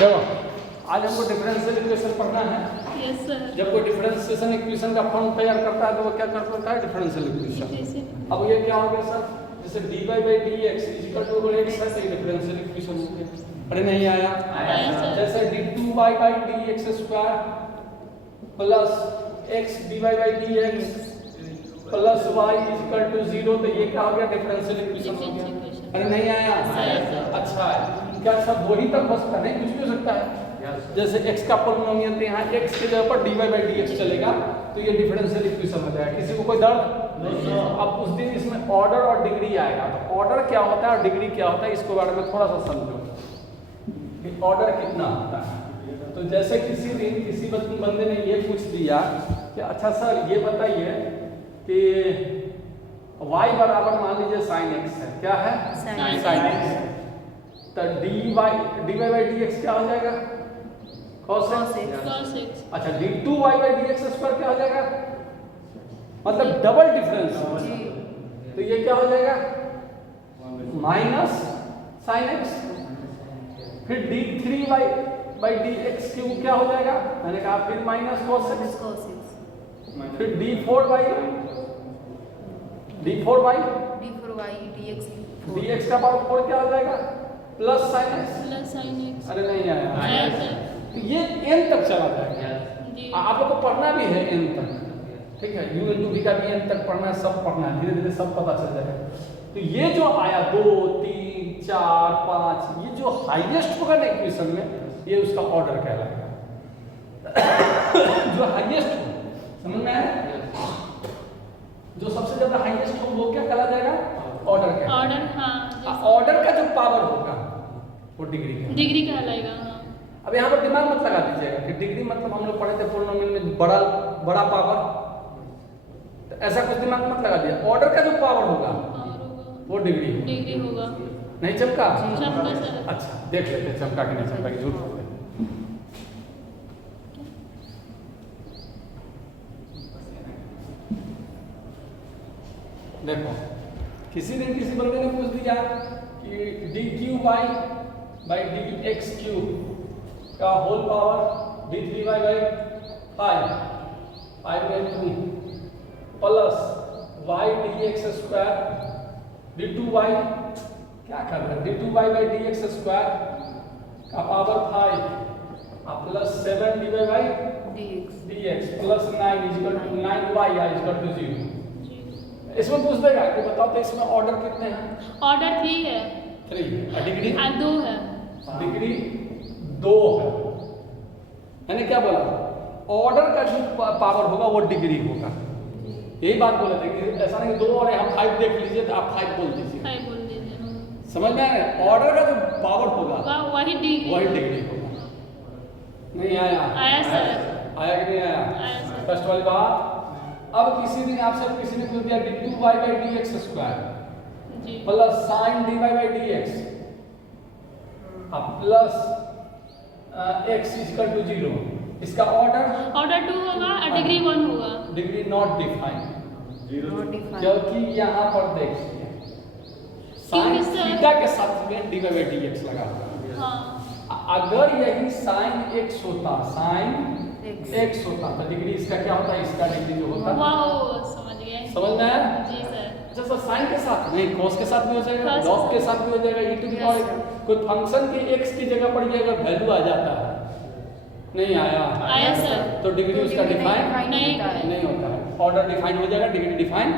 देखो आज हमको डिफरेंशियल इक्वेशन पढ़ना है। Yes sir. जब कोई डिफरेंशिएशन इक्वेशन का फॉर्म तैयार करता है तो वो क्या करता है, डिफरेंशियल इक्वेशन। अब ये क्या हो गया सर, जैसे dy by dx x है तो डिफरेंशियल इक्वेशन हो गया। अरे नहीं आया, जैसे d2y by dx square plus x dy by dx plus y equal to 0 तो ये क्या हो गया, डिफरेंशियल इक्वेशन हो गया। अरे नहीं आया, अच्छा है क्या सब वही तक बस का नहीं, कुछ भी हो सकता है। जैसे x का पोलिनोमियल थे यहाँ x के जगह पर dy by dx चलेगा तो ये डिफरेंशियल इक्वेशन हो जाएगा। किसी को कोई दर्द नहीं। अब उस दिन इसमें ऑर्डर और डिग्री आएगा, तो ऑर्डर क्या होता है और डिग्री क्या होता है इसके बारे में थोड़ा सा समझो कि ऑर्डर कितना होता है। तो जैसे किसी दिन किसी बंदे ने ये पूछ दिया कि अच्छा सर ये बताइए कि y बराबर मान लीजिए sin x है, क्या है sin x, तो dy by dx क्या हो जाएगा, cos x। अच्छा d2y by dx स्क्वायर क्या हो जाएगा, मतलब डबल डिफरेंस, तो ये क्या हो जाएगा माइनस sin x। फिर d3y by dx क्यूब क्या हो जाएगा, मैंने कहा फिर माइनस cos x। फिर d4y dx का पावर 4 क्या हो जाएगा, प्लस sin x। अरे नहीं आया, तो ये n तक चला जाएगा। आप लोग को पढ़ना भी है n तक, ठीक है, u into v का भी n तक पढ़ना है, सब पढ़ना है, धीरे धीरे सब पता चल जाएगा। तो ये जो आया 2 3 4 5 ये जो हाईएस्ट होगा ना इक्वेशन में, ये उसका ऑर्डर कहलाएगा। जो हाईएस्ट हो, समझ में आया, जो सबसे ज्यादा हाईएस्ट हो वो क्या कहला जाएगा, ऑर्डर कहलाएगा। ऑर्डर, हाँ, ऑर्डर का जो पावर होगा वो डिग्री कहलाएगा। हाँ। अब यहाँ पर दिमाग मत लगा दीजिएगा कि डिग्री मतलब हम लोग पढ़े थे पोलिनोमियल में बड़ा पावर, तो ऐसा कुछ दिमाग मत लगा दिया। ऑर्डर का जो पावर होगा वो डिग्री होगा। नहीं चमका? अच्छा देख लेते चमका कि नहीं चमका, की झूठ बोलते। देखो किसी दिन किसी बंदे ने पूछ दिया कि dqy by dx क्यूब का whole power d3y by 5/2 plus y dx square d2y क्या कर रहे हैं, d2y by dx स्क्वायर का power 5 plus 7 dy by dx plus 9 equal to 9y equal to 0। इसमें पूछ देगा कि बताओ तो इसमें ऑर्डर कितने हैं, ऑर्डर 3 है, 3 और डिग्री 2 है, डिग्री 2 है। मैंने क्या बोला, ऑर्डर का जो पावर होगा वो डिग्री होगा, यही बात बोले थे कि ऐसा नहीं 2 और हम 5 देख लीजिए तो आप 5 बोल दीजिए, 5 बोल दीजिए। समझ में आया, ऑर्डर का जो पावर होगा वही डिग्री होगा। नहीं आया? आया सर। आया कि नहीं आया? आया सर। फर्स्ट वाली बात। अब किसी दिन आपसे किसी ने पूछ दिया d2y by dx square plus sin dy by dx plus x equal to 0, इसका ऑर्डर 2 होगा और डिग्री 1 होगा। डिग्री नॉट डिफाइंड, क्योंकि यहाँ पर देखिए sin थीटा के साथ में dy by dx लगा हुआ। हाँ। अगर यही sin x होता, sin x होता तो डिग्री इसका क्या होता है, इसका डिग्री जो होता है, समझ गए, समझ में आया? जी सर। अच्छा सर साइन के साथ नहीं, cos के साथ भी हो जाएगा, log के साथ भी हो जाएगा, e टू द पावर कोई फंक्शन की x की जगह पड़ जाएगा वैल्यू आ जाता है। नहीं आया? आया सर। तो डिग्री उसका डिफाइन नहीं होता है, ऑर्डर डिफाइन हो जाएगा, डिग्री डिफाइन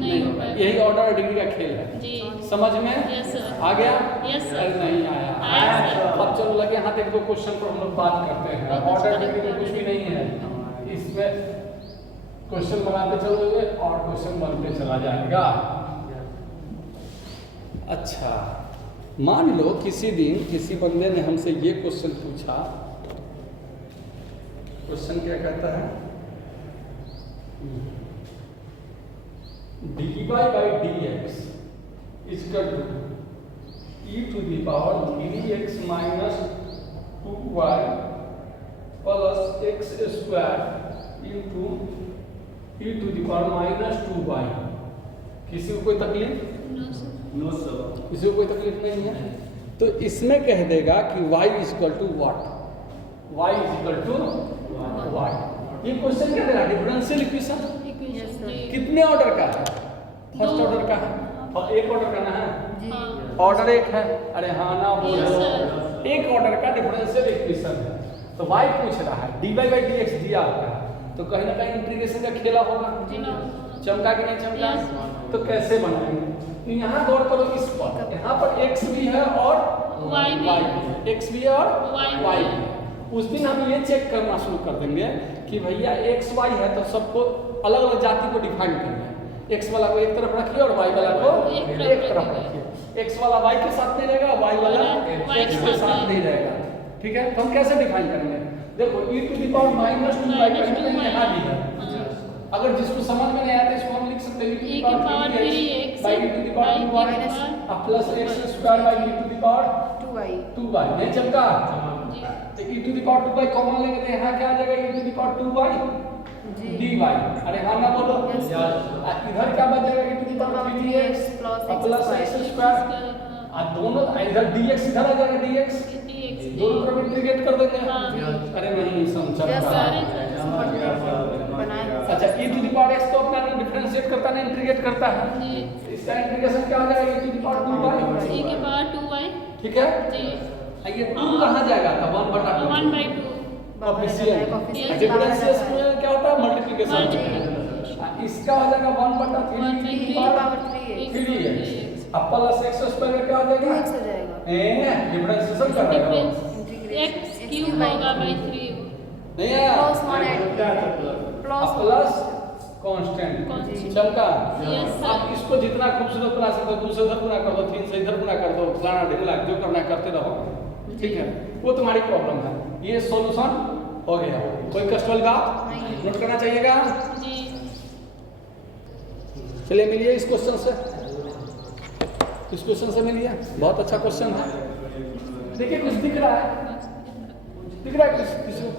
नहीं होता है। यही ऑर्डर और डिग्री का खेल है, जी समझ में यस सर। आ गया? Yes sir. अरे नहीं आया? आया सर। अब चलो लगे हाथ एक दो क्वेश्चन पर हम लोग बात करते हैं। ऑर्डर डिग्री में कुछ भी नहीं है, इसमें क्वेश्चन बनाते चलोगे और क्वेश्चन बनते चला जाएगा। अच्छा मान लो किसी दिन किसी बंदे ने हमसे ये क्वेश्चन पूछा, क्वेश्चन क्या कहता है, dy by dx equal to e to the power 3x minus 2y plus x square into e to the power minus 2y। किसी को कोई तकलीफ? No sir. नो सर, किसी को कोई तकलीफ नहीं है। तो इसमें कह देगा कि y is equal to what, y is equal to what. ये क्वेश्चन क्या दे रहा है? डिफरेंशियल इक्वेशन कितने ऑर्डर का है? फर्स्ट ऑर्डर का है और एक ऑर्डर का ना है, ऑर्डर एक है। अरे हाँ ना बोलो, एक ऑर्डर का डिफरेंशियल इक्वेशन है। तो y पूछ रहा है, dy बाई डी एक्स दिया आपका है, तो कहीं ना कहीं इंटीग्रेशन का खेला होगा। चमका कि नहीं चमका? तो कैसे बनाएंगे? तो यहाँ गौर करो इस पर, यहाँ पर x भी है और y भी है, x भी है और y भी है। उस दिन हम ये चेक करना शुरू कर देंगे कि भैया x y है तो सबको अलग अलग जाति को डिफाइन करेंगे। x वाला को एक तरफ रखिए और y वाला को एक तरफ रखिए। x वाला y के साथ नहीं रहेगा, y वाला x के साथ नहीं रहेगा। ठीक है, तो हम कैसे डिफाइन करेंगे? देखो e to the power minus 2y कहीं यहाँ भी है। अगर जिसको समझ में नहीं आता इसको हम लिख सकते हैं e to the power 3x by e to the power 2y plus x square by e to the power 2y। नहीं चमका? तो e to the power 2y common लेंगे तो यहाँ क्या आ जाएगा? e to the power 2y dy। अरे हाँ ना बोलो, इधर क्या बच जाएगा? e to the power 3x plus x square. दोनों इधर dx इधर आ जाएगा, dx दोनों तरफ इंटीग्रेट कर देंगे। अरे नहीं समझा। अच्छा e to the power x तो अपना डिफरेंशिएट करता है, इंटीग्रेट करता है। इसका इंटीग्रेशन क्या हो जाएगा? e to the power 2y, e के पावर 2y। ठीक है जी। ये 2 कहां जाएगा? था 1/2 1/2 कोएफिशिएंट। डिफरेंशिएशन में क्या होता है? मल्टीप्लिकेशन। इसका हो जाएगा 1/3 e to the power 3x अब प्लस x स्क्वायर का क्या हो जाएगा? 2x हो जाएगा। डिफरेंशिएशन कर रहे हो, x क्यूब होगा बाई 3 नहीं आया? Plus constant. चमका? आप इसको जितना खूबसूरत बना सकते हो, 2 से उधर गुना कर दो, 3 से इधर गुना कर दो, फलाना ढिमला जो करना करते रहो। ठीक है, वो तुम्हारी प्रॉब्लम है। ये सॉल्यूशन हो गया। कोई कष्ट वाली बात नोट करना चाहिएगा जी। चलिए मिलिए इस क्वेश्चन से, इस क्वेश्चन से मिलिए। बहुत अच्छा क्वेश्चन है। देखिए कुछ दिख रहा है, दिख रहा है किसी को?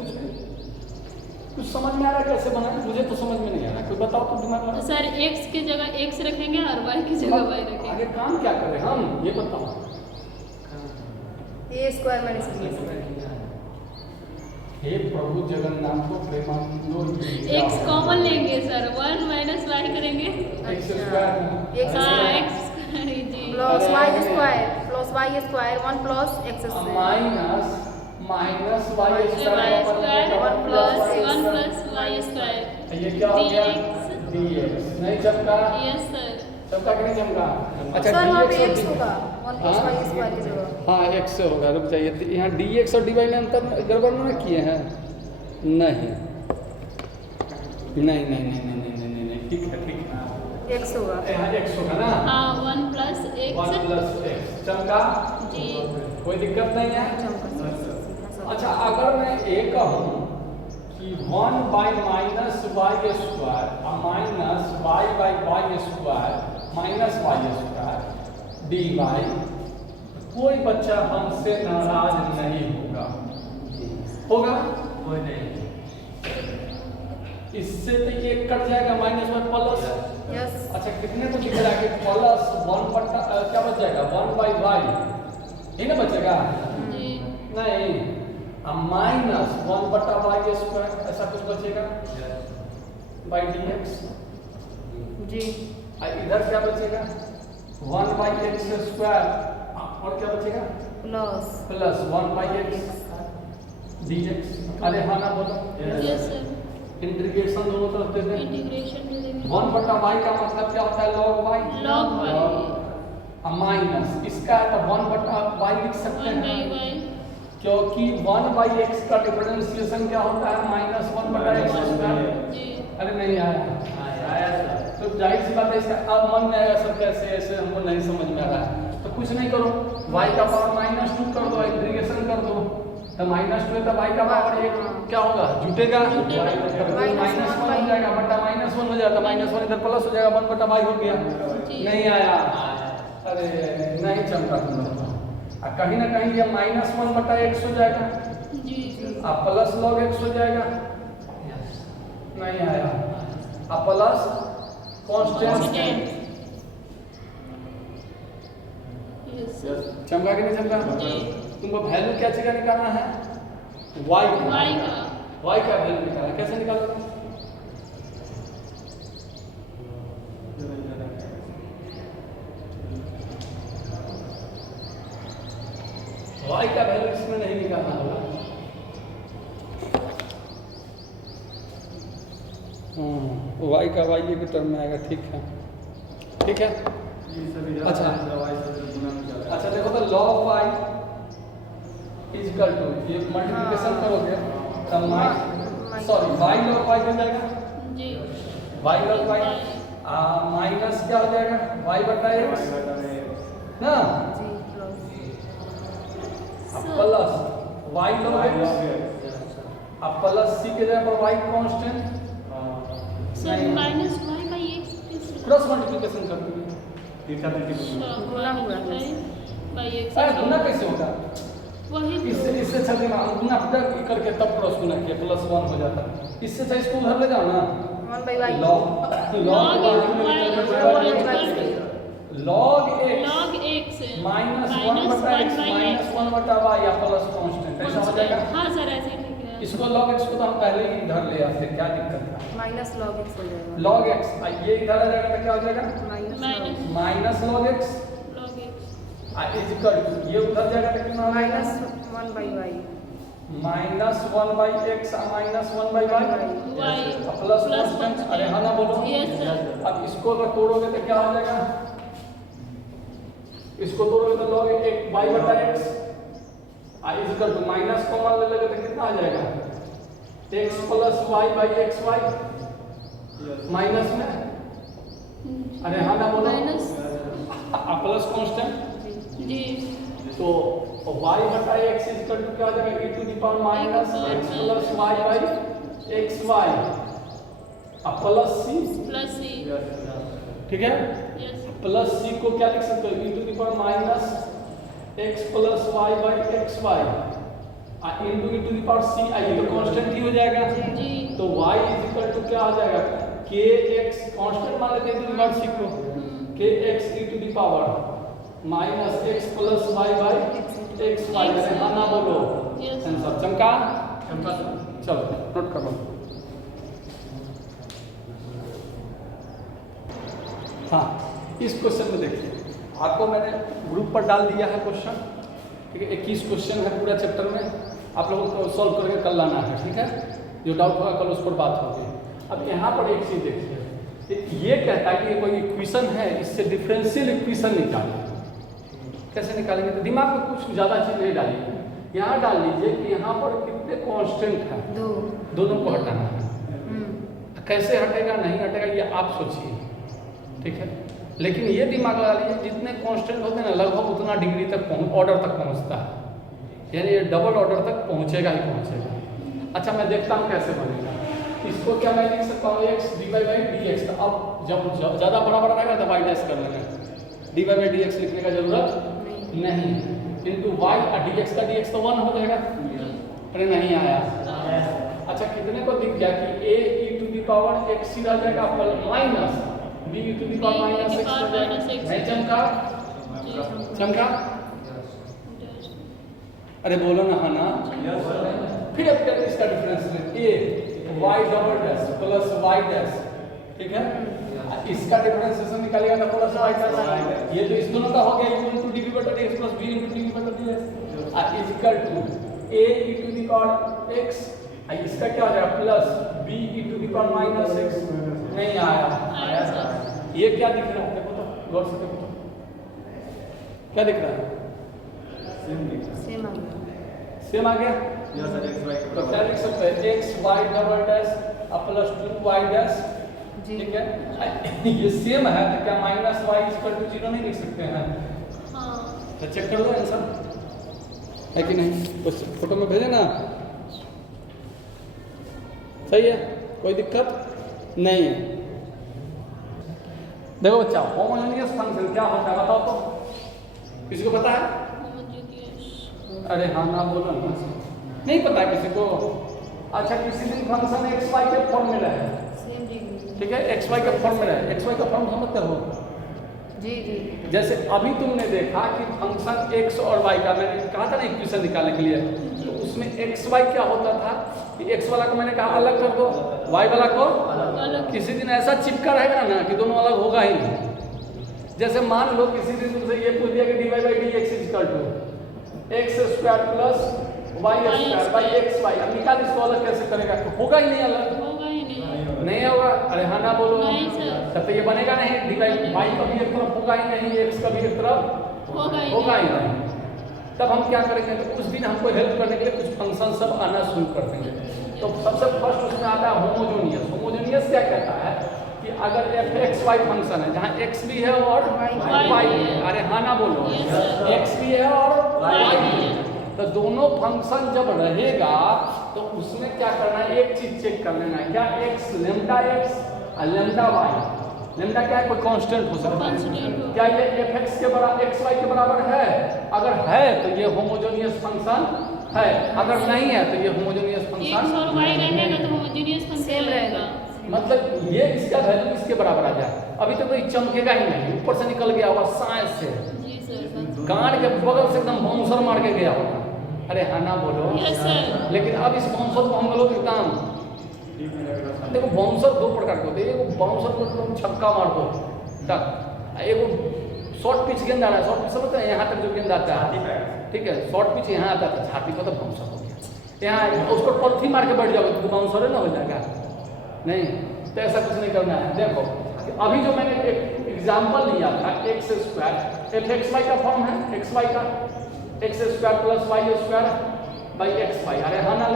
कुछ समझ में आ रहा है कैसे बनाए? मुझे तो समझ में नहीं आ रहा, कोई बताओ तो दिमाग में। सर x की जगह x रखेंगे और y की जगह y रखेंगे। आगे काम क्या कर रहे हैं हम, ये बताओ। a square minus b। हे प्रभु जगन्नाथ को प्रेमानंदो। x कॉमन लेंगे सर, 1 माइनस y करेंगे। x स्क्वायर हाँ x जी plus y square 1 plus x square minus y square 1 plus y square. ये क्या हो गया? dx। नहीं चमका? Yes sir. चमका कि नहीं चमका? अच्छा सर वहाँ पे dx x होगा 1 प्लस y स्क्वायर की जगह। हाँ x से होगा। रुक जाइए, यहाँ dx और dy में अंतर गड़बड़ ना किए हैं? नहीं नहीं नहीं नहीं नहीं नहीं नहीं, ठीक है ठीक है। x होगा, यहाँ x होगा ना? हाँ 1 प्लस x 1 प्लस x। चमका? जी। कोई दिक्कत नहीं है। अच्छा अगर मैं ये कहूँ कि 1 by minus y square minus y by y square minus y square d y, कोई बच्चा हमसे नाराज नहीं होगा, होगा? कोई नहीं। इससे तो ये कट जाएगा माइनस में प्लस। यस। अच्छा कितने को दिख रहा है कि प्लस 1 बटा क्या बच जाएगा? 1 बाई वाई ही ना बचेगा? जी नहीं, माइनस 1 बटा वाई स्क्वायर ऐसा कुछ बचेगा बाई डी एक्स जी। इधर क्या बचेगा? 1 बाई एक्स स्क्वायर और क्या बचेगा? Plus 1 by x D x. अरे हाँ ना बोलो। Yes sir. इंटीग्रेशन दोनों तरफ दे दें। इंटीग्रेशन दे देंगे। 1 बटा वाई का मतलब क्या होता है? Log y. Log y minus इसका है तो 1 बटा वाई लिख सकते 1 हैं, बाई y क्योंकि 1 बाई एक्स का डिफरेंशिएशन क्या होता है? माइनस 1 बटा एक्स स्क्वायर। जी। अरे नहीं आया तो जाहिर सी बात है इसका अब मन में आएगा सर कैसे ऐसे हमको नहीं समझ में आ रहा है। तो कुछ नहीं करो, y का पावर -2 कर दो, इंटीग्रेशन कर दो, तो -2 है तो y का पावर 1 क्या होगा? जुटेगा, -1 हो जाएगा बटा -1 हो जाएगा, -1 इधर प्लस हो जाएगा, 1 बटा y हो गया। नहीं आया? अरे नहीं चमका तुम। कहीं ना कहीं ये -1 बटा x हो जाएगा जी। अब प्लस लॉग x हो जाएगा। नहीं आया। अब प्लस कांस्टेंट यस सर चमका कि नहीं चमका? जी तुमको वैल्यू क्या चीज का निकालना है? y का। वाई का y का वैल्यू निकालना है। कैसे निकालोगे? y का वैल्यू इसमें नहीं निकालना होगा। y का y के टर्म में आएगा। ठीक है, ठीक है। अच्छा अच्छा, देखो तो log y is equal to, ये मल्टीप्लिकेशन करोगे तो सॉरी y log y बन जाएगा। जी y log y माइनस क्या हो जाएगा? y बटा x ना, जी plus plus y log x अब प्लस c के जगह पर y constant sir minus y का ये क्रॉस मल्टीप्लिकेशन कर दीजिए। गुना हुआ है। बाई एक्स अरे गुना कैसे होगा? वही इससे चलते ना गुना करके तब क्रॉस गुना किया प्लस 1 हो जाता। इससे अच्छा इसको उधर ले जाओ ना, 1 by y log log x minus 1 बटा x माइनस 1 बटा y या प्लस कांस्टेंट ऐसा हो जाएगा। हाँ सर ऐसे ही लिख रहे हैं। इसको log x को तो हम पहले ही इधर ले आते, क्या दिक्कत है? माइनस log x हो जाएगा। log x ये इधर आ जाएगा तो क्या हो जाएगा? Minus minus log x log x is equal to, ये उधर जाएगा तो कितना हो जाएगा? Minus 1 by y minus 1 by x minus 1 by y y plus constant. अरे हाँ ना बोलो। यस सर अब इसको अगर तोड़ोगे तो क्या हो जाएगा? इसको तोड़ोगे तो log एक y बटा x is equal to minus common ले लेगे तो कितना आ जाएगा? x plus y by x y minus में। अरे हाँ ना बोलो। माइनस प्लस कांस्टेंट जी तो y बटा x इज इक्वल टू क्या हो जाएगा? e to the power minus x plus y by x y plus c। Plus c ठीक है, यस प्लस c को क्या लिख सकते हो? e to the power minus x plus y by x y into e to the power c। ये तो constant ही हो जाएगा। जी तो y इज इक्वल टू क्या हो जाएगा? kx कांस्टेंट मान लेते हैं e to the power c को, kx e to the power minus x plus y by x y. अरे हाँ ना बोलो। यस आंसर चमका। चलो नोट करो। हाँ, इस क्वेश्चन में देखिए, आपको मैंने ग्रुप पर डाल दिया है क्वेश्चन। ठीक है, 21 क्वेश्चन है पूरा चैप्टर में, आप लोगों को सॉल्व करके कल लाना है। ठीक है, जो डाउट होगा कल उस पर बात होगी। अब यहाँ पर एक चीज देखिए, ये कहता है कि ये कोई इक्वेशन है, इससे डिफरेंशियल इक्वेशन निकालें। कैसे निकालेंगे? तो दिमाग में कुछ ज़्यादा चीज़ नहीं डालिए, यहाँ डाल लीजिए कि यहाँ पर कितने कांस्टेंट हैं, दोनों को हटाना है। कैसे हटेगा नहीं हटेगा ये आप सोचिए। ठीक है, लेकिन ये दिमाग लगा लीजिए जितने कांस्टेंट होते हैं ना लगभग उतना डिग्री तक ऑर्डर तक पहुँचता है, यानी ये डबल ऑर्डर तक पहुँचेगा ही पहुँचेगा। अच्छा, मैं देखता हूँ कैसे बनेगा। इसको क्या मैं लिख सकता हूँ? x dy by D x. अब जब ज़्यादा बड़ा बड़ा रहेगा तो y डैश कर लेंगे, dy बाई डी एक्स लिखने का जरूरत नहीं। इंटू y dx का dx तो 1 हो जाएगा। अरे नहीं आया। अच्छा, कितने को दिख गया कि a e to the power x सीधा जाएगा minus b e to the power minus x हो जाएगा। नहीं चमका? चमका? अरे बोलो ना। हाँ ना। फिर अब क्या इसका डिफरेंस लें? a y double dash plus y dash. ठीक है, इसका डिफरेंशिएशन निकालेगा तो प्लस y डैश। ये तो इस दोनों का हो गया इक्वल टू dv बटा dx plus b into dv बटा dx is equal to a e to the power x। इसका क्या हो जाएगा? Plus b e to the power minus x। नहीं आया। ये क्या दिख रहा है? देखो तो गौर से देखो तो क्या दिख रहा है? सेम आ गया। तो क्या लिख सकते हैं? x y double dash plus 2y dash. ठीक है, ये सेम है तो क्या माइनस y इक्वल टू 0 नहीं लिख सकते हैं? हाँ तो चेक कर लो आंसर है कि नहीं, बस फोटो में भेजे ना। सही है, कोई दिक्कत नहीं है। देखो बच्चा, होमोजेनियस फंक्शन क्या होता है बताओ तो, किसी को पता है? अरे हाँ ना बोलो ना, नहीं पता है किसी को? अच्छा, किसी दिन फंक्शन एक्स वाई के फॉर्म में रहे, ठीक है, एक्स वाई का फॉर्म में रहे, एक्स वाई का फॉर्म समझते हो? जी जी जैसे अभी तुमने देखा कि फंक्शन x और y का, मैंने कहा था ना इक्वेशन निकालने के लिए, तो उसमें x y क्या होता था कि x वाला को मैंने कहा अलग कर दो, y वाला को अलग। किसी दिन ऐसा चिपका रहेगा ना कि दोनों अलग होगा ही नहीं। जैसे मान लो किसी दिन तुमसे ये पूछ दिया कि dy by dx equal to x square plus y square by x y, अब निकाल इसको अलग कैसे करेगा, तो होगा ही नहीं अलग, होगा ही नहीं। नहीं होगा। अरे हाँ ना बोलो, नहीं सर। तब तो ये बनेगा नहीं, डिवाइड y का भी एक तरफ होगा ही नहीं, x का भी एक तरफ होगा ही नहीं। तब हम क्या करेंगे, तो उस दिन हमको हेल्प करने के लिए कुछ फंक्शन सब आना शुरू कर देंगे। तो सबसे फर्स्ट उसमें आता है होमोजेनियस। होमोजेनियस क्या कहता है कि अगर fxy फंक्शन है जहाँ x भी है और y भी है, अरे हाँ ना बोलो, x भी है और y भी है, तो दोनों फंक्शन जब रहेगा तो उसमें क्या करना है, एक चीज चेक कर लेना है, क्या x लेम्डा x और लेम्डा y, लेम्डा क्या है, कोई कांस्टेंट हो सकता है, क्या ये fx के बराबर xy के बराबर है, अगर है तो ये होमोजेनियस फंक्शन है, अगर नहीं है तो ये होमोजेनियस फंक्शन x और y रहेगा तो होमोजेनियस फंक्शन रहेगा, मतलब ये इसका वैल्यू इसके बराबर आ जाए। अभी तो कोई चमकेगा ही नहीं, ऊपर से निकल गया होगा साइंस से, जी सर, गांड के बगल से एकदम बाउंसर मार के गया होगा, अरे हाँ ना बोलो। Yes sir. लेकिन अब इस बाउंसर को हम लोग एकदम, देखो बाउंसर दो प्रकार के होते हैं, एगो बाउंसर को तुम छक्का मार दो तक, एगो शॉर्ट पिच गेंद आ रहा है, शॉर्ट पिच समझते हैं, यहाँ तक जो गेंद आता है, ठीक है, शॉर्ट पिच यहाँ आता था, छाती का तो बाउंसर हो गया, यहाँ उसको पत्थी मार के बैठ जाओगे तो बाउंसर है ना हो जाएगा, नहीं तो ऐसा कुछ नहीं करना है। देखो अभी जो मैंने एक एग्जाम्पल लिया था x square, f x y का फॉर्म है, एक्स वाई का x square plus y square by x y, अरे हाँ ना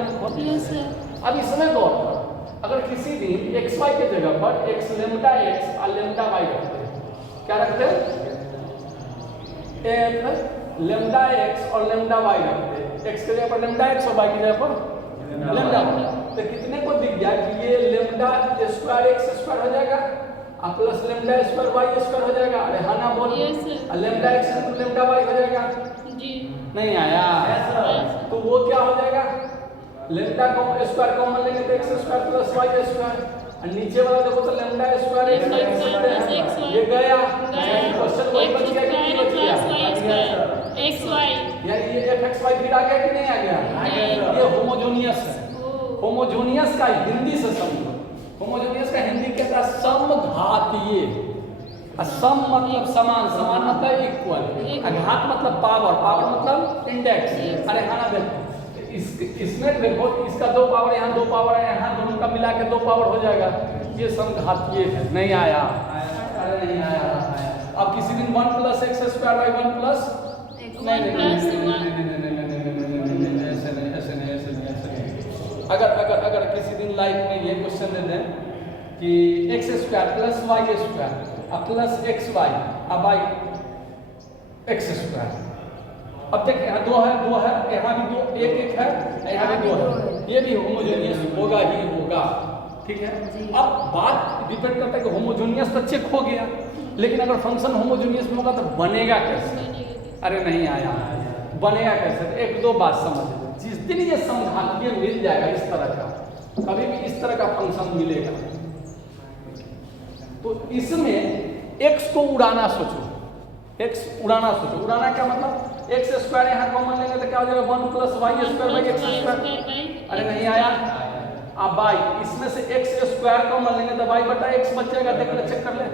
यस सर। अब इसमें गौर करो, अगर किसी दिन एक्स वाई के जगह पर एक्स लेम्डा एक्स और लेम्डा वाई रखते हैं, क्या रखते हैं, एफ लेम्डा एक्स और लेम्डा वाई रखते हैं, एक्स के जगह पर लेम्डा एक्स और वाई की जगह पर लेम्डा वाई, तो कितने को दिख गया कि ये लेम्डा स्क्वायर एक्स स्क्वायर हो जाएगा और plus lambda square y square हो जाएगा, अरे हाँ ना बोल, यस सर। और lambda x into lambda y हो जाएगा, जी नहीं आया, तो वो क्या हो जाएगा, लेम्डा को स्क्वायर कॉमन लेंगे तो x square plus y square, और नीचे वाला देखो तो लेम्डा स्क्वायर एक्स स्क्वायर, ये गया, क्वेश्चन वही बच गया कि नहीं बच गया, एक्स वाई, यानी ये एफ एक्स वाई फिर आ गया कि नहीं आ गया, ये होमोजेनियस है। होमोजेनियस का हिंदी से समझो, होमोजेनियस का हिंदी कहता है समघातीय, सम मतलब समान, समान मतलब इक्वल, घात मतलब पावर, पावर मतलब इंडेक्स, अरे हाँ ना देखो इसमें देखो इसका दो पावर, यहाँ दो पावर है, यहाँ दोनों का मिला के दो पावर हो जाएगा, ये समघातीय है, नहीं आया, अरे नहीं आया। अब किसी दिन 1 plus x square by 1 plus अगर किसी दिन लाइफ में ये क्वेश्चन दे दें कि x square plus y square plus x y अब बाई एक्स स्क्वायर, अब देखिए यहाँ दो है, यहाँ भी दो, एक है, यहाँ भी दो है, ये भी होमोजेनियस होगा ही होगा, ठीक है। अब बात डिपेंड करता है कि होमोजेनियस तो चेक हो गया, लेकिन अगर फंक्शन होमोजेनियस में होगा तो बनेगा कैसे, अरे नहीं आया, बनेगा कैसे, एक दो बात समझ लो, जिस दिन ये समघातीय मिल जाएगा इस तरह का, कभी भी इस तरह का फंक्शन मिलेगा तो इसमें x को उड़ाना सोचो, x उड़ाना सोचो, उड़ाना क्या मतलब, एक्स स्क्वायर यहाँ कॉमन लेंगे तो क्या हो जाएगा 1 plus y square by x square, अरे नहीं आया, अब बाई इसमें से एक्स स्क्वायर कॉमन लेंगे तो वाई बटा एक्स बच जाएगा, देख ले चेक कर ले,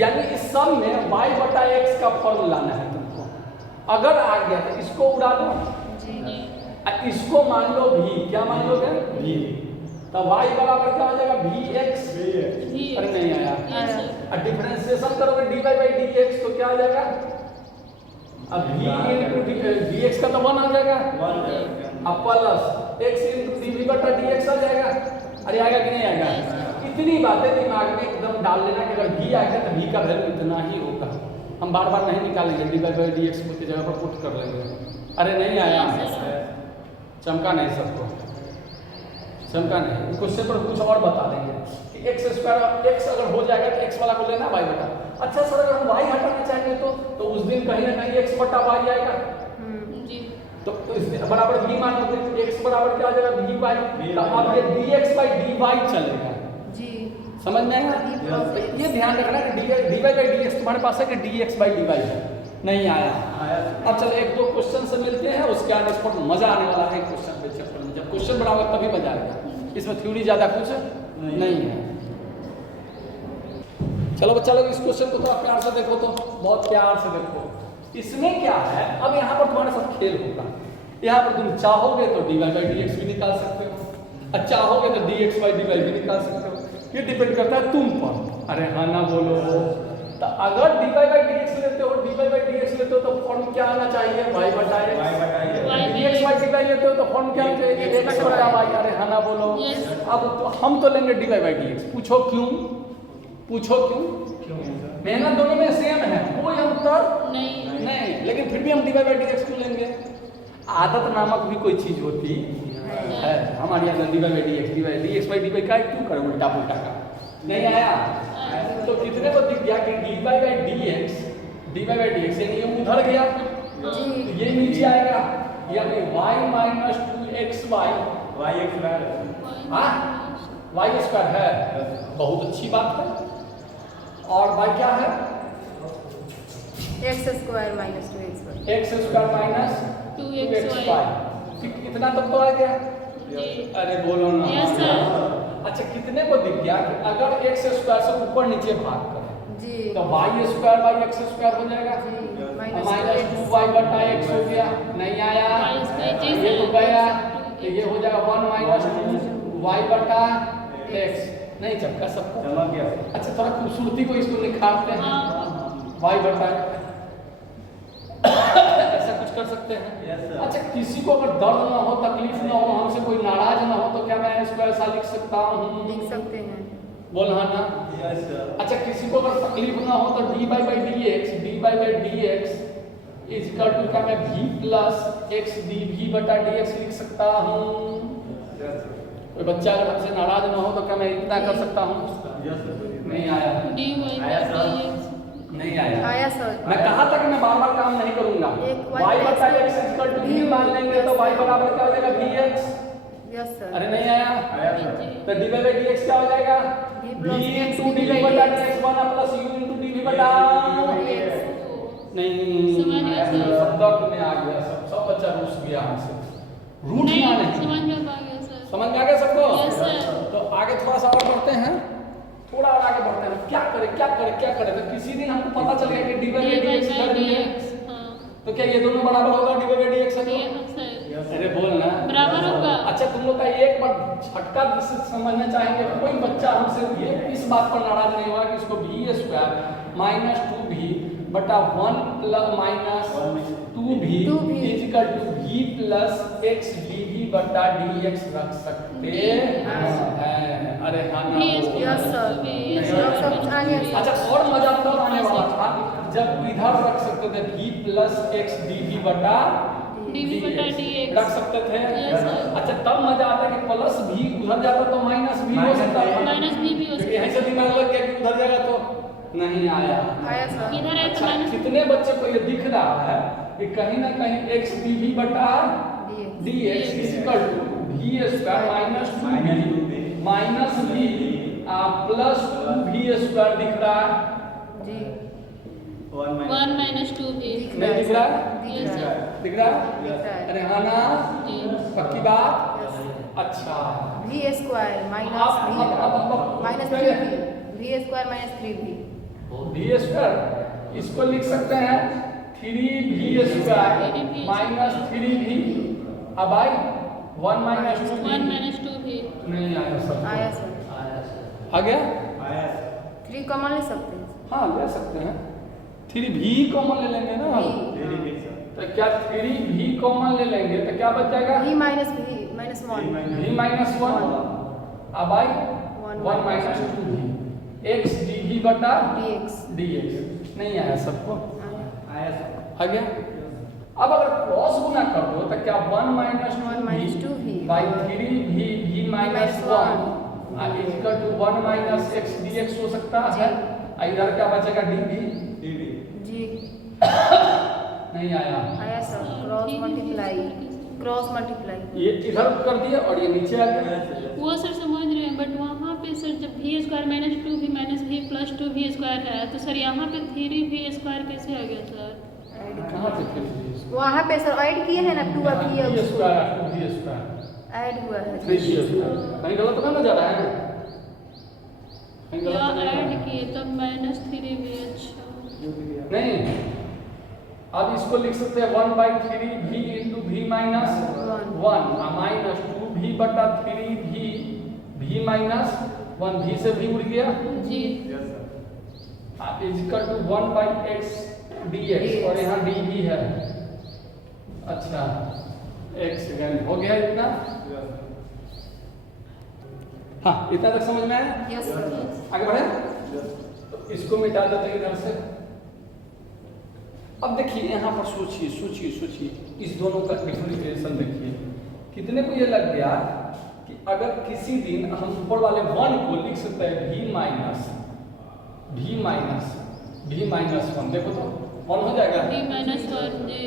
यानी इस सब में वाई बटा एक्स का फॉर्म लाना है तुमको, अगर आ गया तो इसको उड़ा दो, इसको मान लो v, क्या मान लोगे v, तो y बराबर क्या हो जाएगा vx, अरे नहीं आया, और डिफरेंशिएशन करोगे dy बाई dx तो क्या हो जाएगा, अब v इनटू dx का तो 1 आ जाएगा, अब प्लस x इनटू dv बटा dx आ जाएगा, अरे आएगा कि नहीं आएगा। इतनी बातें दिमाग में एकदम डाल लेना कि अगर v आ गया तो v का वैल्यू इतना ही होगा, हम बार बार नहीं निकालेंगे, dy बाई dx को की जगह पर पुट कर लेंगे, अरे नहीं आया, चमका नहीं सबको, चमका नहीं, क्वेश्चन पर कुछ और बता देंगे कि एक्स स्क्वायर एक्स अगर हो जाएगा तो एक्स वाला को लेना वाई बटा, अच्छा सर अगर हम वाई हटाना चाहेंगे तो उस दिन कहीं ना कहीं एक्स बटा वाई आएगा, तो इस बराबर v मान लो, एक्स बराबर क्या आ जाएगा v बाई, तो अब ये dx बाई dy चलेगा, समझ में आया? D plus X। ये ध्यान रखना कि dy बाई डी एक्स तुम्हारे पास है कि dx बाई dy है, नहीं आया। अब चलो एक दो क्वेश्चन से मिलते हैं, उसके बाद इस पर मजा आने वाला है क्वेश्चन पे चैप्टर में। जब क्वेश्चन बड़ा होगा तभी मजा आएगा, इसमें थ्योरी ज्यादा कुछ नहीं है। चलो बच्चा लोग इस क्वेश्चन को थोड़ा प्यार से देखो, तो बहुत प्यार से देखो। इसमें क्या है, अब यहाँ पर तुम्हारे साथ खेल होगा। यहाँ पर तुम चाहोगे तो dy बाई डी एक्स भी निकाल सकते हो, और चाहोगे तो dx बाई dy भी निकाल सकते हो। ये डिपेंड करता है तुम पर। अरे हाँ ना बोलो। तो अगर dy बाई dx लेते हो, dy बाई dx लेते हो तो फॉर्म क्या आना चाहिए? y बटा x। dx बाई dy लेते हो तो फॉर्म क्या आना चाहिए? x बटा y। अरे हाँ ना बोलो। अब तो हम तो लेंगे dy बाई dx। पूछो क्यों? पूछो क्यों? मेहनत दोनों में सेम है, कोई अंतर नहीं, लेकिन फिर भी हम dy बाई dx क्यों लेंगे? आदत नामक भी कोई चीज होती है हमारे यहाँ। dy by dx by dy का क्यों करें उल्टा पुल्टा का? नहीं आया? तो कितने को दिख गया कि dy बाई dx यानी ये उधर गया, ये नीचे आएगा, यानी y minus 2xy y square है। बहुत अच्छी बात है। और y क्या है? x square minus 2xy। x square minus 2xy। कितना तक तो आ गया? अरे बोलो ना। Yes sir. अच्छा कितने को दिख गया कि अगर x स्क्वायर से ऊपर नीचे भाग करें जी तो y square by x square हो जाएगा, माइनस 2y बटा x हो गया। नहीं आया? ये तो गया, तो ये हो जाएगा 1 माइनस 2y बटा x। नहीं चमका सबको? अच्छा थोड़ा खूबसूरती को इसको निखारते हैं। y बटा ऐसा कुछ कर सकते हैं। अच्छा किसी को अगर दर्द ना हो, तकलीफ ना हो, हमसे कोई नाराज ना हो, तो क्या मैं इसको ऐसा लिख सकता हूँ? लिख सकते हैं। बोल हाँ ना? अच्छा किसी को अगर तकलीफ ना हो तो dy by dx is equal to क्या मैं v प्लस x dv बटा dx लिख सकता हूँ? कोई बच्चा अगर हमसे नाराज ना हो तो क्या मैं इतना कर सकता हूँ? नहीं आया? नहीं आया सर। मैं कहा था कि मैं बार बार काम नहीं करूंगा। y बटा x इक्वल टू v मान लेंगे तो y बराबर क्या हो जाएगा? vx। Yes sir. अरे नहीं आया? तो dy बाई dx क्या हो जाएगा? v into dv बटा dx 1 plus u into dv बटा नहीं। शब्द में आ गया, सब बच्चा रूठ गया हमसे। रूठना नहीं। समझ में आ गया सबको? Yes sir. तो आगे थोड़ा सा और बढ़ते हैं, थोड़ा और आगे बढ़ते हैं। क्या करें? तो किसी दिन हमको पता चल गया कि dy बाई dx कर दिए, तो क्या ये दोनों बराबर होगा dy बाई dx से? अरे बोलना बराबर होगा। अच्छा तुम लोग का एक बार झटका से समझना चाहेंगे, कोई बच्चा हमसे ये इस बात पर नाराज नहीं होगा कि इसको v स्क्वायर माइनस 2v बटा 1 plus minus 2v is equal to v plus x dv बटा dx रख सकते हैं। अरे हाँ ना? Yes sir. अच्छा और मजा तब आने वाला था जब इधर रख सकते थे v प्लस x dv बटा dx रख सकते थे। Yes, sir. अच्छा तब मजा आता कि प्लस भी उधर जाता तो माइनस भी हो सकता था। माइनस भी हो क्योंकि सकता ऐसे दिमाग लग गया कि उधर जाएगा तो नहीं आया। सर। इधर है तो अच्छा माइनस कितने बच्चे को ये दिख रहा है कि कहीं ना कहीं x dv बटा dx is equal to v square minus 2v minus v plus 2v square दिख रहा है जी 1 माइनस 2v। नहीं दिख रहा है? Yes sir. दिख रहा है? अरे हाँ ना? जी पक्की बात? अच्छा v square minus minus 3v v square minus 3v v square इसको लिख सकते हैं 3v स्क्वायर माइनस 3v। अब आई 1 माइनस 2v 1 माइनस 2v। नहीं आया सब? आया सर। आ गया? 3 कॉमन ले सकते हैं। हाँ ले सकते हैं। 3v कॉमन ले लेंगे ना, तो क्या 3v कॉमन ले लेंगे तो क्या बच जाएगा? v minus 1 v minus 1। अब आई 1 माइनस 2v x dv बटा dx। नहीं आया सबको? आ गया? अब अगर क्रॉस गुना कर दो तो क्या 1 minus 2v by 3v v minus 1 equal to 1 minus x dx हो सकता है। इधर क्या बचेगा? dv जी नहीं आया सर। क्रॉस मल्टीप्लाई ये इधर कर दिया और ये नीचे आ गया। वो सर समझ रहे हैं, बट वहाँ पे सर जब v square minus 2v minus v plus 2v square है तो सर यहाँ पे 3v स्क्वायर कैसे आ गया सर? कहाँ पे फिर भी वहाँ पे सर ऐड किए हैं ना 2 और किए v उसको स्क्वायर 2v स्क्वायर ऐड हुआ है 3v स्क्वायर कहीं गलत तो नहीं जा रहा है? कहीं गलत या तो नहीं ऐड किए तब माइनस 3v। अच्छा नहीं, अब इसको लिख सकते हैं 1/3v into v minus 1 minus 2v बटा 3v v माइनस 1 v से v उड़ गया जी is equal to 1/x dx और यहाँ dv है। अच्छा एक सेकंड हो गया इतना? हाँ इतना तक समझ में आया? यस सर आगे बढ़े तो इसको मिटा देते हैं इधर से। अब देखिए यहाँ पर सोचिए सोचिए सोचिए इस दोनों का डिफरेंशिएशन देखिए कितने को ये लग गया कि अगर किसी दिन हम ऊपर वाले 1 को लिख सकते हैं v माइनस 1 देखो तो 1 हो जाएगा v माइनस 1 जी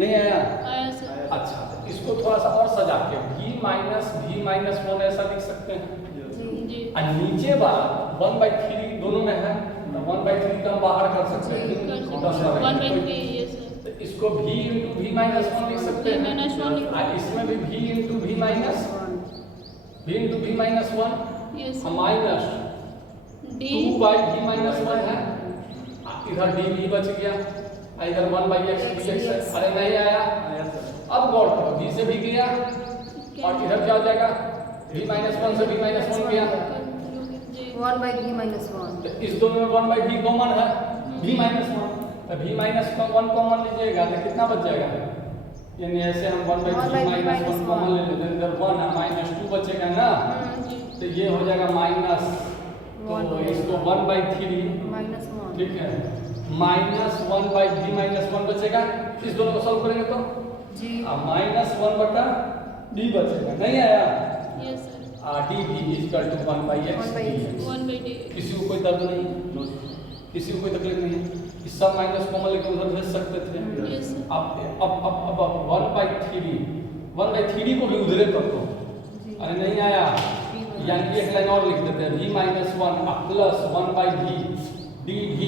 नहीं आया? आया सर। अच्छा तो इसको थोड़ा सा और सजा के v माइनस 1 ऐसा लिख सकते हैं जी और नीचे वाला 1/3 दोनों में है तो 1/3 का हम बाहर कर सकते हैं 1/3 ये सर। तो इसको v इंटू v माइनस 1 लिख सकते v हैं माइनस 1 लिख और इसमें भी v इंटू v माइनस 1 ये sir minus d 2/v minus 1 है इधर dv बच गया और इधर 1/x dx है। अरे नहीं आया? अब गौर करो v से v गया और इधर क्या हो जाएगा v माइनस 1 से v माइनस 1 गया जी 1/v minus 1 तो इस दोनों में 1/v कॉमन है v माइनस 1 तो v माइनस 1 कॉमन लीजिएगा तो कितना बच जाएगा? यानी ऐसे हम 1/v माइनस 1 कॉमन ले लेते हैं इधर 1 है माइनस 2 बचेगा ना जी तो ये हो जाएगा माइनस तो इसको 1/3 minus 1 ठीक है माइनस 1/v माइनस 1 बचेगा। इस दोनों को सॉल्व करेंगे तो जी माइनस 1 बटा d बचेगा नहीं आया? ये sir dv equal to 1/x 1/d किसी को कोई दर्द नहीं किसी को कोई तकलीफ नहीं इस सब माइनस कॉमन लेके उधर भेज सकते थे। Yes sir. अब 1/3 को भी उधरे कर दो अरे नहीं आया यानी एक लाइन और लिख देते हैं v minus 1 plus 1/v dv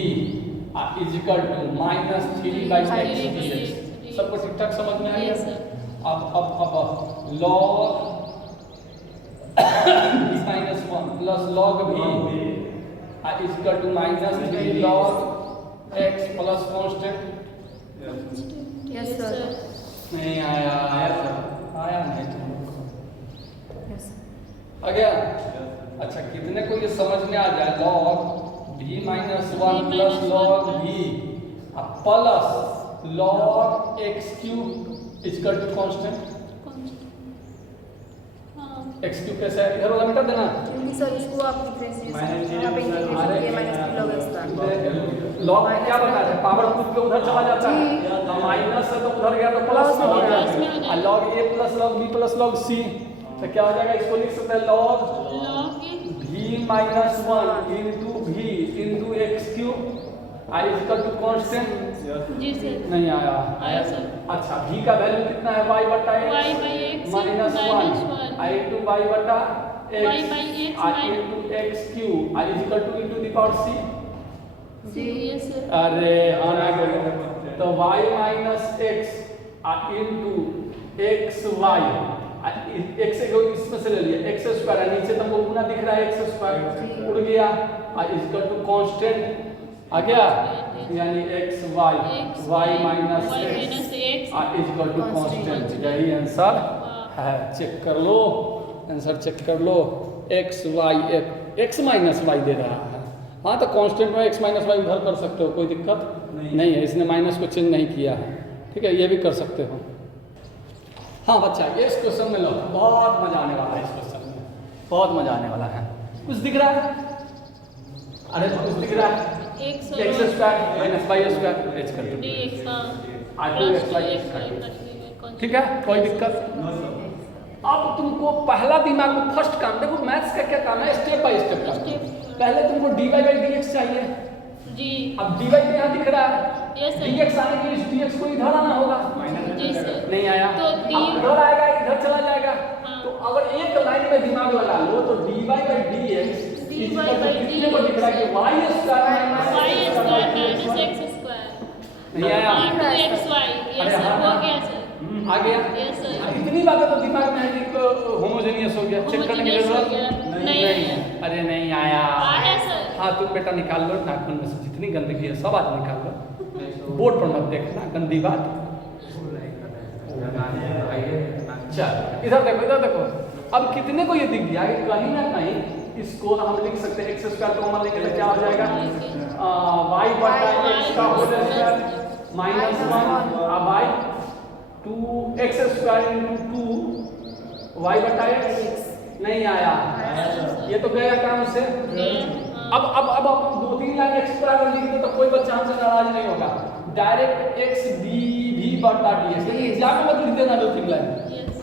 is equal to minus 3/x dx। सबको ठीक ठाक समझ में आ गया? Yes sir. अब log v minus 1 plus log v is equal to minus 3 log x plus constant. Yes sir नहीं आया? आया नहीं तुम यस आ गया? अच्छा कितने को ये समझ में आ जाए log v minus 1 plus log v plus log x cube equal to constant. x cube कैसे है? इधर वाला मिटा देना क्योंकि सर इसको आप डिफरेंशिएशन यहाँ पे इंटीग्रेशन किए माइनस 3 log x का log में क्या बता है पावर खुद के उधर चला जाता है तो माइनस से तो उधर गया तो प्लस में हो जाएगा और log a plus log b plus log c तो क्या हो जाएगा? इसको लिख सकते हैं log v minus 1 into v into x cube i equal to constant. जी सर। नहीं आया? आया सर। अच्छा v का वैल्यू कितना है? y बटा y x by x minus 1 i into y बटा x y by x i into x cube i equal to into the power c। जी यस सर। अरे आना गया तो y minus x into x y x इसमें से ले लिया x स्क्वायर है नीचे तुमको गुना दिख रहा है x स्क्वायर उड़ गया और इक्वल टू कांस्टेंट आ गया यानी x y minus x equal to constant. यही आंसर है चेक कर लो आंसर चेक कर लो x माइनस y दे रहा है। हाँ तो कांस्टेंट में x माइनस y उधर कर सकते हो कोई दिक्कत नहीं है इसने माइनस को चेंज नहीं किया है ठीक है ये भी कर सकते हो। हाँ बच्चा ये इस क्वेश्चन में लो बहुत मजा आने वाला है इस क्वेश्चन में बहुत मजा आने वाला है। कुछ दिख रहा है? अरे कुछ दिख रहा है? x square minus y square h कर दो dx ठीक है कोई दिक्कत? अब तुमको पहला दिमाग में फर्स्ट काम देखो मैथ्स का क्या काम है स्टेप बाय स्टेप का। पहले तुमको dy by dx चाहिए जी अब dy तो यहाँ दिख रहा है यस सर। dx आने के लिए dx को इधर आना होगा जी सर। नहीं आया तो अब इधर आएगा इधर चला जाएगा हाँ तो अगर एक लाइन में दिमाग लगा लो तो dy by dx कितने को दिख रहा है कि y square minus x square नहीं आया 2xy ये अरे सब हाँ, हो हाँ। गया सर आ गया यस सर इतनी बातें तो दिमाग में है कि होमोजेनियस हो गया चेक करने की Homogeneous हो जरूरत गया। नहीं नहीं। है अरे नहीं आया आया सर हाँ तुम बेटा निकाल लो नाखून में से जितनी गंदगी है सब आज निकाल लो बोर्ड पर मत देखना गंदी बात चल इधर देखो अब कितने को ये दिख गया कि कहीं ना कहीं इसको हम लिख सकते हैं एक्स स्क्वायर कॉमन लेंगे तो क्या हो जाएगा y बटा x का होल स्क्वायर माइनस 1 अब y 2x square into 2 y बटा x नहीं आया ये तो गया काम से अब दो तीन लाइन एक्स स्क्वायर लिख दे तो कोई बच्चा हमसे नाराज नहीं होगा डायरेक्ट x dv बटा dx लेकिन एग्जाम में मत लिख देना दो तीन लाइन यस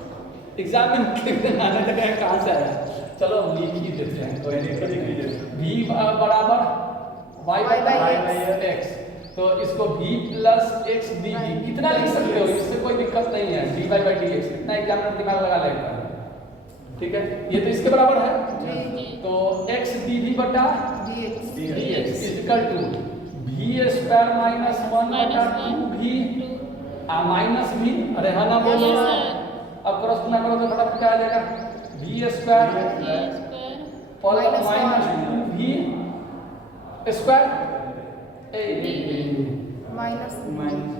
एग्जाम में लिख देना नहीं तो कहीं कहां से आया चलो हम लिख ही देते हैं v बराबर y बटा x तो इसको v प्लस x dv कितना लिख सकते हो इससे कोई दिक्कत नहीं है dy by dx इतना एग्जाम में दिमाग लगा लेगा ठीक है ये तो इसके बराबर है तो x dv बटा dx equal to v square minus 1 बटा 2v माइनस v अरे हाँ ना बोलो यस ना सर अब क्रॉस गुना करो तो फटाफट क्या आ जाएगा v स्क्वायर plus minus 2v square minus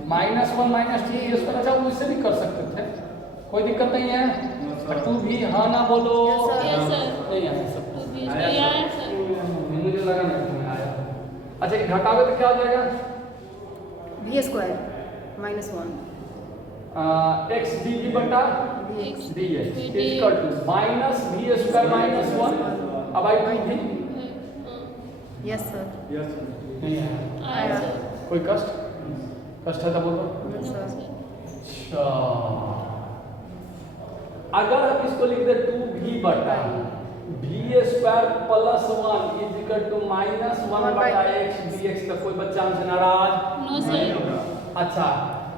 minus 1 minus 2 v square अच्छा उससे भी कर सकते थे कोई दिक्कत नहीं है 2v हाँ ना बोलो यस सर नहीं आया सब 2v आया सर मुझे लगा नहीं तुम्हें आया अच्छा ये घटावे तो क्या हो जाएगा v square minus 1 x dv बटा x dx equal to minus v square minus 1 अब आई 2v यस सर नहीं आया आया सर कोई कष्ट है तो बोलो अच्छा अगर हम इसको लिख दे 2v बटा v स्क्वायर plus 1 is equal to minus 1 बटा x dx का कोई बच्चा हमसे नाराज नो सर अच्छा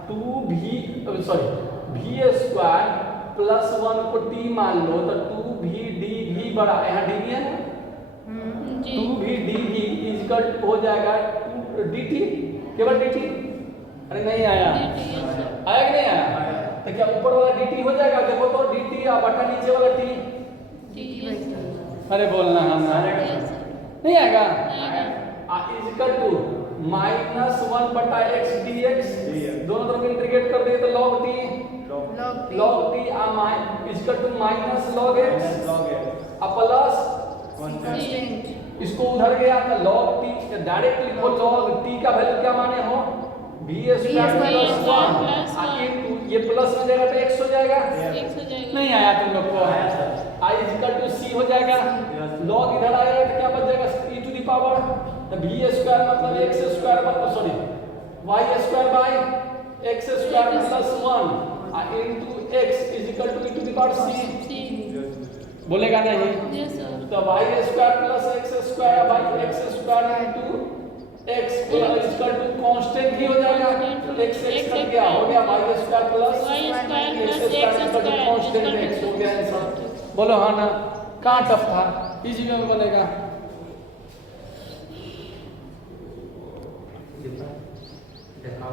2v सॉरी v स्क्वायर प्लस 1 को t मान लो तो 2v dv बड़ा यहाँ dv है ना जी 2v dv इज इक्वल हो जाएगा 2 dt केवल dt अरे नहीं आया यस सर आया कि नहीं आया तो क्या ऊपर वाला dt हो जाएगा देखो तो dt या बटा नीचे वाला t अरे बोलना हम यस सर नहीं आएगा आएगा इज इक्वल टू माइनस 1 बटा x dx दोनों तरफ इंटीग्रेट कर दिए तो log t log t is equal to minus log x plus इसको उधर गया तो log t डायरेक्ट लिखो log t का वैल्यू क्या माने हो v स्क्वायर प्लस 1 ये प्लस में जाएगा तो x हो जाएगा x हो जाएगा नहीं आया तुम लोग को i is equal to c हो जाएगा log इधर आएगा तो क्या बच जाएगा e टू द पावर तो v स्क्वायर मतलब x स्क्वायर मतलब sorry y square by x square plus 1 into x is equal to e to the power c c बोलेगा नहीं यस सर तो y square plus x square by x square into x is equal to constant ही हो जाएगा तो x का क्या हो गया y square plus y square plus x square constant x हो गया आंसर बोलो हाँ ना कहाँ टफ था इजी में बनेगा देखा